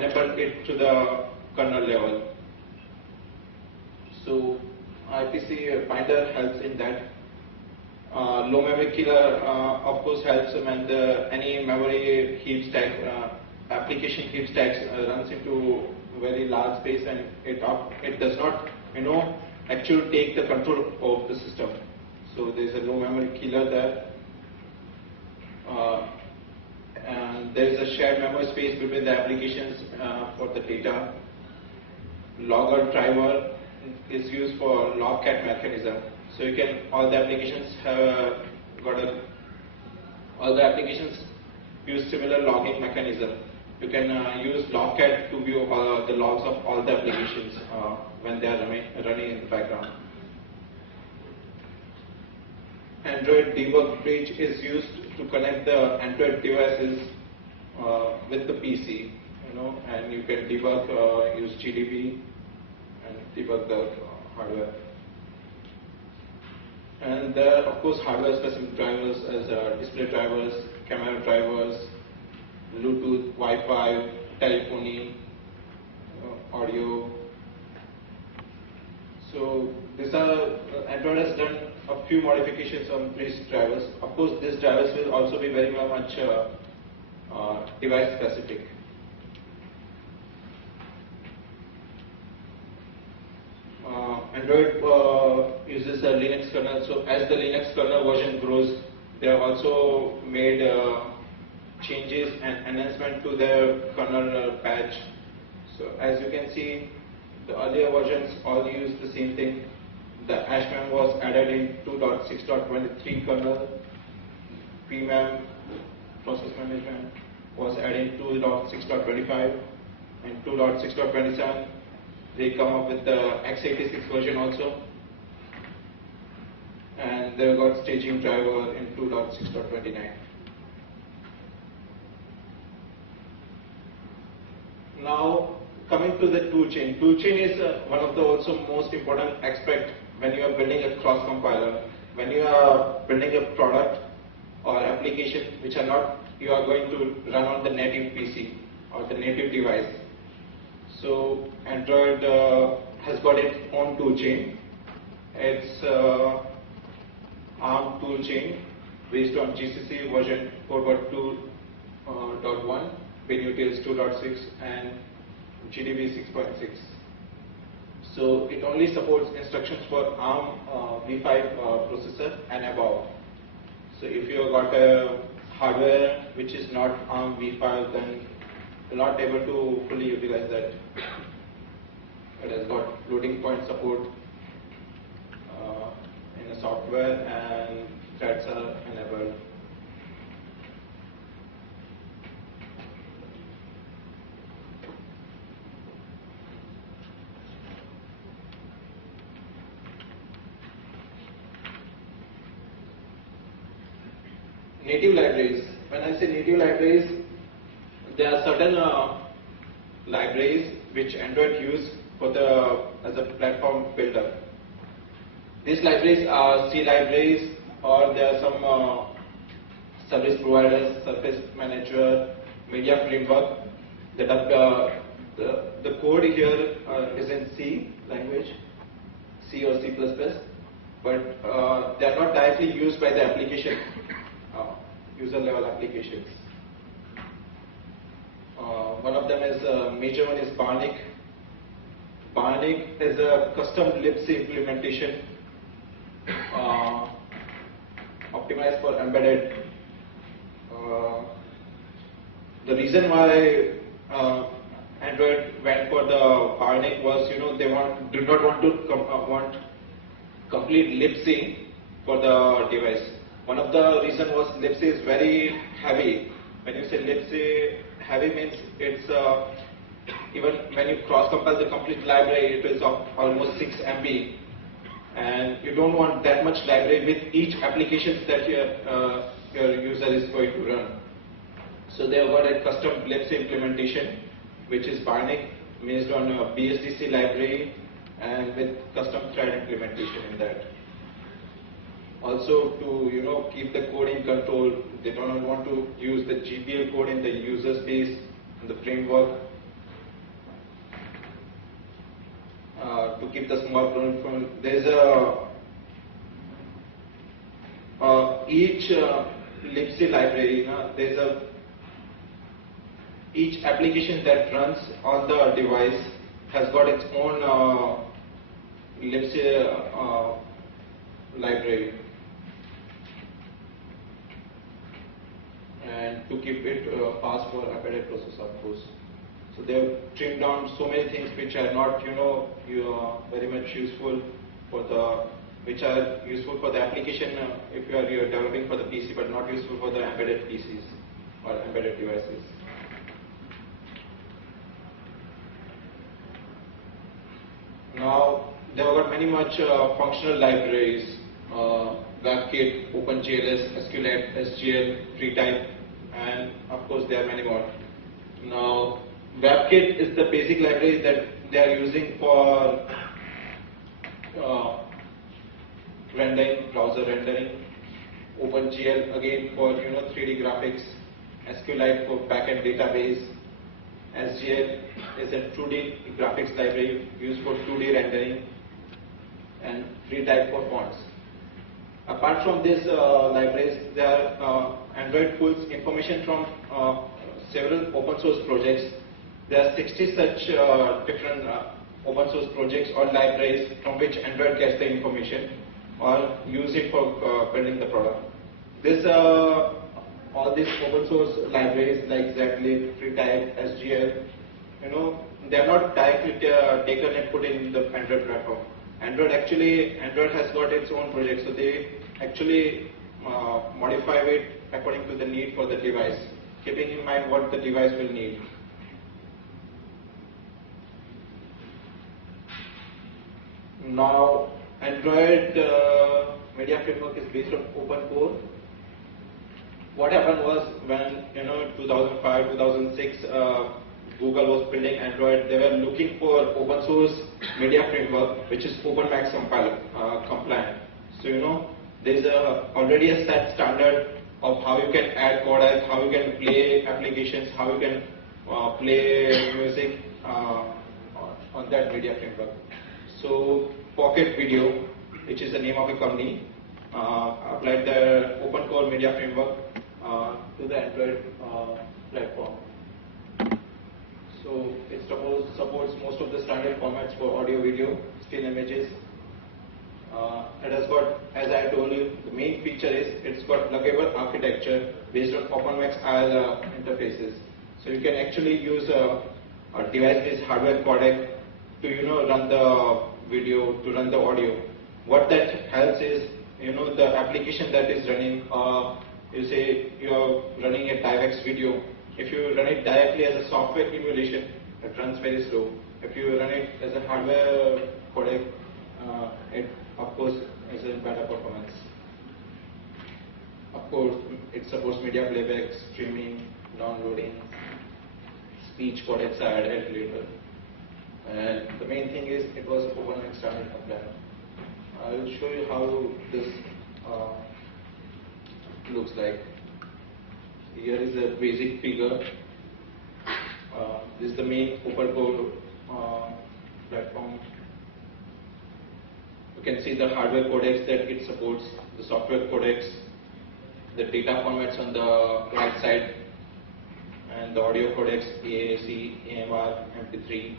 enable it to the kernel level. So IPC Finder helps in that. Low memory killer of course helps when any memory heap stack, application heap stacks runs into very large space, and it does not actually take the control of the system. So there is a low memory killer there. And there is a shared memory space between the applications for the data. Logger driver is used for logcat mechanism. So you can, all the applications use similar logging mechanism. You can use logcat to view the logs of all the applications when they are running in the background. Android debug bridge is used to connect the Android devices with the PC, and you can debug, use GDB and debug the hardware. And there are, of course, hardware-specific drivers as display drivers, camera drivers, Bluetooth, Wi-Fi, telephony, audio. So these are Android has done a few modifications on these drivers. Of course, these drivers will also be very much device-specific. Android uses a Linux kernel, so as the Linux kernel version grows, they have also made changes and enhancement to their kernel patch. So as you can see, the earlier versions all use the same thing. The HashMem was added in 2.6.23 kernel. PMEM, process management, was added in 2.6.25 and 2.6.27. They come up with the x86 version also, and they've got staging driver in 2.6.29. Now coming to the toolchain. Toolchain is one of the also most important aspect when you are building a cross compiler. When you are building a product or application which are not you are going to run on the native PC or the native device. So Android has got its own toolchain. It's ARM toolchain based on GCC version 4.2.1, PNUT 2.6, and GDB 6.6. So it only supports instructions for ARM V5 processor and above. So if you have got a hardware which is not ARM V5, then you're not able to fully utilize that. It has got floating point support in the software, and threads are enabled. Native libraries. When I say native libraries, there are certain libraries which Android use for as a platform builder. These libraries are C libraries, or there are some service providers, Surface Manager, Media Framework. The code here is in C language, C or C++, but they are not directly used by the application, user level applications. One of them is major one is Barnik. Barnik is a custom libc implementation optimized for embedded. The reason why Android went for the Barnik was, they did not want to want complete libc for the device. One of the reason was libc is very heavy. When you say libc heavy means it's even when you cross compile the complete library, it is of almost 6 MB, and you don't want that much library with each application that your user is going to run. So they have got a custom libc implementation, which is Barnik, based on a BSDC library and with custom thread implementation in that. Also, to keep the code in control, they don't want to use the GPL code in the user space in the framework. keep the small phone. There's each libc library, there's each application that runs on the device has got its own libc library, and to keep it fast for embedded process, of course. So they have trimmed down so many things which are not, very much useful for the, which are useful for the application if you're developing for the PC, but not useful for the embedded PCs or embedded devices. Now they have got many much functional libraries, WebKit, OpenGLS, SQLite, SGL, FreeType, and of course there are many more. Now WebKit is the basic library that they are using for rendering, browser rendering. OpenGL again for 3D graphics. SQLite for backend database. SGL is a 2D graphics library used for 2D rendering, and FreeType for fonts. Apart from these libraries, there are Android pulls information from several open source projects. There are 60 such different open source projects or libraries from which Android gets the information or use it for building the product. This all these open source libraries like Zaveri, FreeType, SGL, they are not directly taken and put in the Android platform. Android has got its own project, so they actually modify it according to the need for the device, keeping in mind what the device will need. Now, Android media framework is based on open core. What happened was when 2005, 2006, Google was building Android. They were looking for open source media framework which is OpenMax compliant. So there is already a set standard of how you can add codecs, how you can play applications, how you can play music on that media framework. So Pocket Video, which is the name of a company, applied the open core media framework to the Android platform. So it supports most of the standard formats for audio, video, still images. It has got, as I told you, the main feature is it's got pluggable architecture based on OpenMax IL interfaces. So you can actually use a device-based hardware codec to run the video, to run the audio. What that helps is the application that is running. You say you are running a DivX video. If you run it directly as a software emulation, it runs very slow. If you run it as a hardware codec, it of course is a better performance. Of course, it supports media playback, streaming, downloading, speech codecs are added later. And the main thing is it was OpenMax standard compliant. I will show you how this looks like. Here is a basic figure. This is the main open core platform. You can see the hardware codecs that it supports, the software codecs, the data formats on the right side, and the audio codecs AAC, AMR, MP3.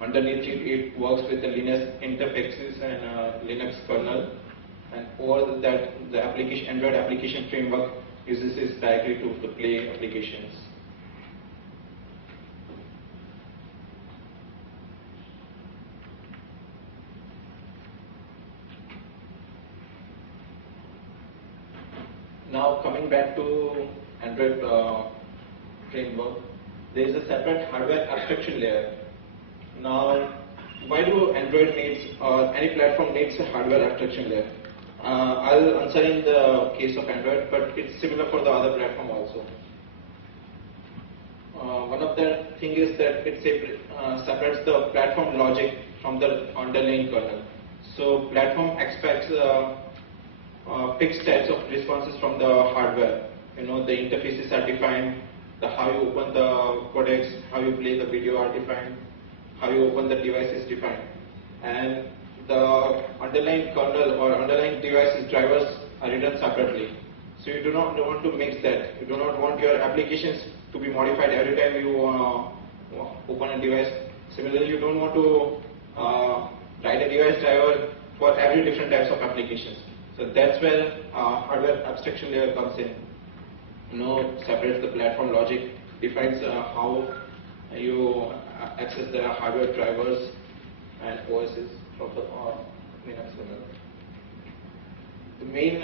Underneath it works with the Linux interfaces and Linux kernel, and all that the Android application framework uses this directly to play applications. Now coming back to Android framework, there is a separate hardware abstraction layer. Now, why do Android needs or any platform needs a hardware abstraction layer? I'll answer in the case of Android, but it's similar for the other platform also. One of the thing is that it separates the platform logic from the underlying kernel. So platform expects fixed types of responses from the hardware. The interfaces are defined, how you open the codecs, how you play the video are defined, how you open the device is defined. and the underlying kernel or underlying devices drivers are written separately. So you do not want to mix that. You do not want your applications to be modified every time you open a device. Similarly, you don't want to write a device driver for every different types of applications. So that's where hardware abstraction layer comes in. Separates the platform logic, defines how you access the hardware drivers and OSs from the Linux kernel. The main